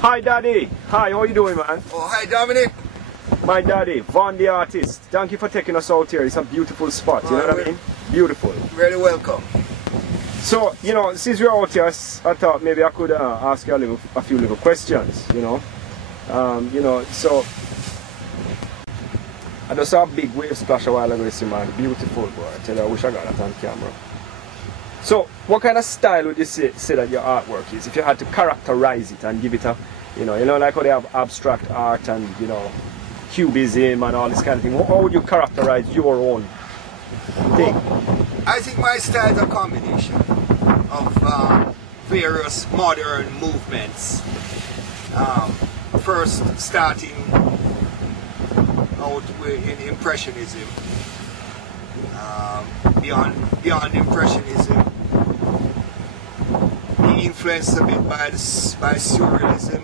Hi, Daddy. Hi, how you doing, man? Oh, hi, Dominic. My daddy, Von the artist. Thank you for taking us out here. It's a beautiful spot, you know what I mean? Beautiful. Really welcome. So, you know, since we're out here, I thought maybe I could ask you a few little questions, you know. So I just saw a big wave splash a while ago, this man. Beautiful, boy. I tell you, I wish I got that on camera. So, what kind of style would you say that your artwork is? If you had to characterize it and give it a, you know, like how they have abstract art and, you know, cubism and all this kind of thing. How would you characterize your own thing? Well, I think my style is a combination of various modern movements. First, starting out in Impressionism. Beyond Impressionism, being influenced a bit by Surrealism,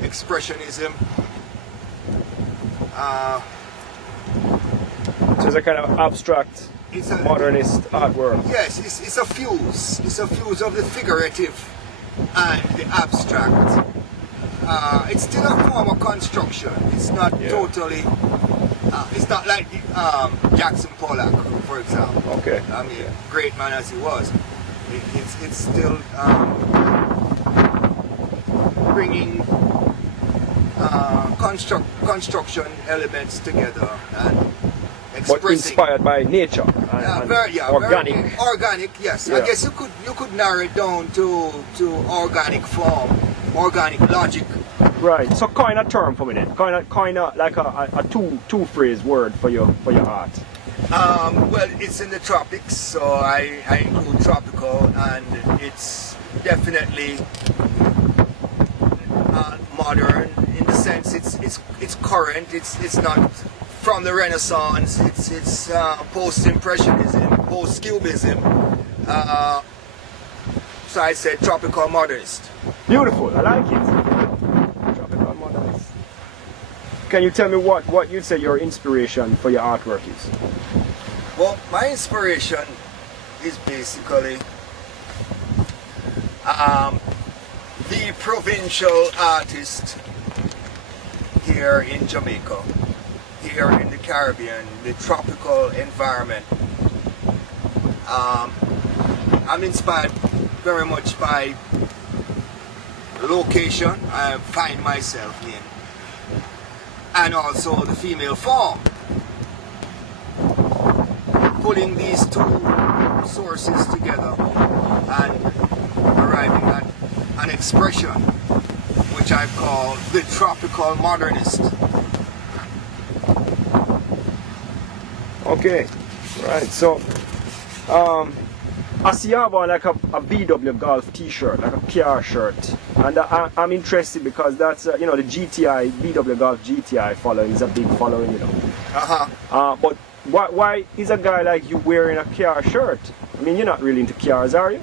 Expressionism. So it's a kind of abstract, modernist artwork. Yes, it's a fuse. It's a fuse of the figurative and the abstract. It's still a form of construction. It's not totally. It's not like Jackson Pollock, for example. Okay. I mean, great man as he was. It's still bringing construction elements together and expressing. But inspired by nature and organic. Very organic, yes. Yeah. I guess you could narrow it down to organic form, organic logic. Right. So coin a term for me then. Coin a like a two phrase word for your art. Well, it's in the tropics, so I include tropical, and it's definitely modern in the sense it's current. It's not from the Renaissance. It's post-impressionism, post-cubism. So I said tropical modernist. Beautiful. I like it. Tropical modernist. Can you tell me what you'd say your inspiration for your artwork is? Well, my inspiration is basically the provincial artist here in Jamaica, here in the Caribbean, the tropical environment. I'm inspired very much by the location I find myself in, and also the female form. Putting these two sources together and arriving at an expression which I call the tropical modernist. Okay, right. So, I see you have on like a VW Golf T-shirt, like a PR shirt, and I'm interested because that's you know, the GTI VW Golf GTI following is a big following, you know. But why is a guy like you wearing a car shirt? I mean, you're not really into cars, are you?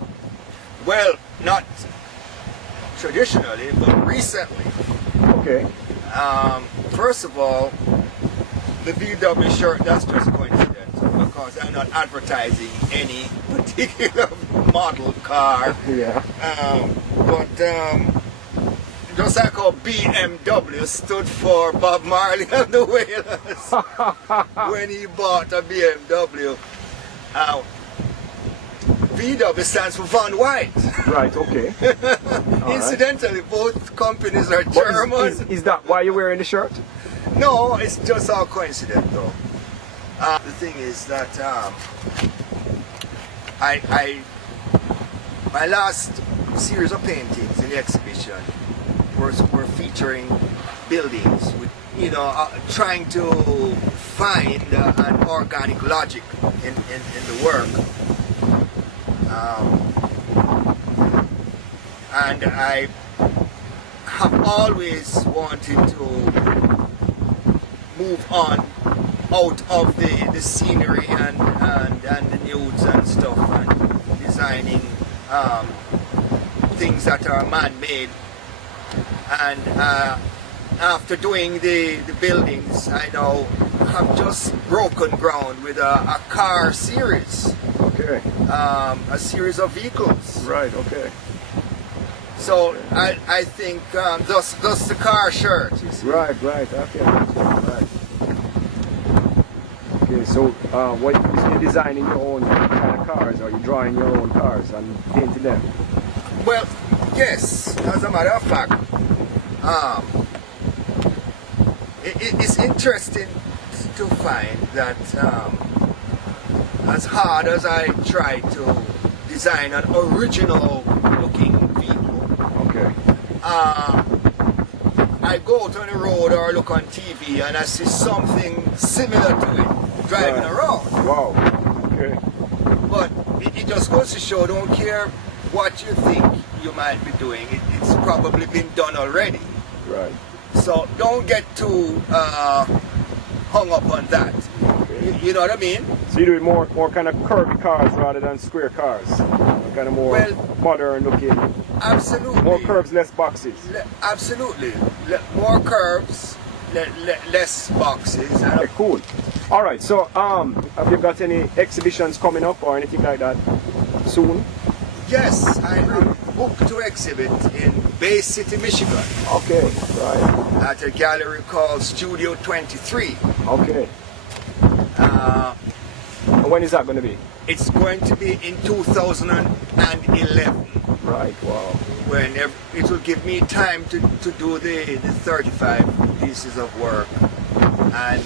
Well, not traditionally, but recently. Okay. First of all, the VW shirt, that's just coincidental because I'm not advertising any particular model car. Yeah. Just like how BMW stood for Bob Marley and the Wailers when he bought a BMW. VW stands for Von White. Right, okay. Incidentally, both companies are German. Is that why you're wearing the shirt? No, it's just all coincidental. The thing is that my last series of paintings in the exhibition were featuring buildings with, you know, trying to find an organic logic in the work. And I have always wanted to move on out of the scenery and the nudes and stuff, and designing things that are man-made. And after doing the buildings, I now have just broken ground with a car series. Okay. A series of vehicles. Right, okay. So I think that's the car shirt. You see. Right. Okay. Right. Okay. So, what you're designing your own kind of cars, or you're drawing your own cars and painting them? Well, yes. As a matter of fact, it's interesting to find that as hard as I try to design an original looking vehicle, Okay. I go out on the road or look on TV and I see something similar to it driving around. Wow. Okay. But it just goes to show, don't care what you think you might be doing, it's probably been done already. Right. So don't get too hung up on that. You know what I mean? So you're doing more kind of curvy cars rather than square cars. Kind of more modern looking. Absolutely. More curves, less boxes. Absolutely. More curves, less boxes. Okay, cool. All right. So have you got any exhibitions coming up or anything like that soon? Yes, I am booked to exhibit in Bay City, Michigan. Okay. Right. At a gallery called Studio 23. Okay. And when is that going to be? It's going to be in 2011. Right. Wow. When it will give me time to do the 35 pieces of work, and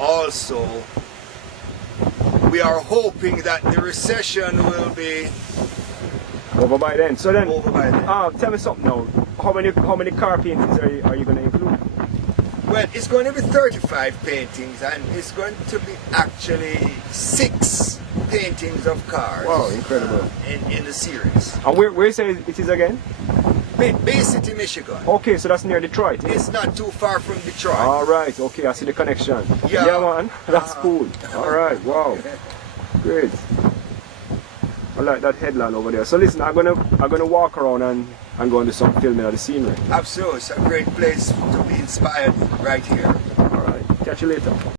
also we are hoping that the recession will be over by then. So then, over by then. Tell me something now. How many car paintings are you going to include? Well, it's going to be 35 paintings, and it's going to be actually 6 paintings of cars. Wow, incredible. In the series. And where you say it is again? Bay City, Michigan. Okay, so that's near Detroit. It's not too far from Detroit. All right, okay, I see the connection. Yeah, man, that's cool. All right, wow, great. I like that headland over there. So listen, I'm gonna walk around and go and do some filming of the scenery. Absolutely, it's a great place to be inspired right here. All right, catch you later.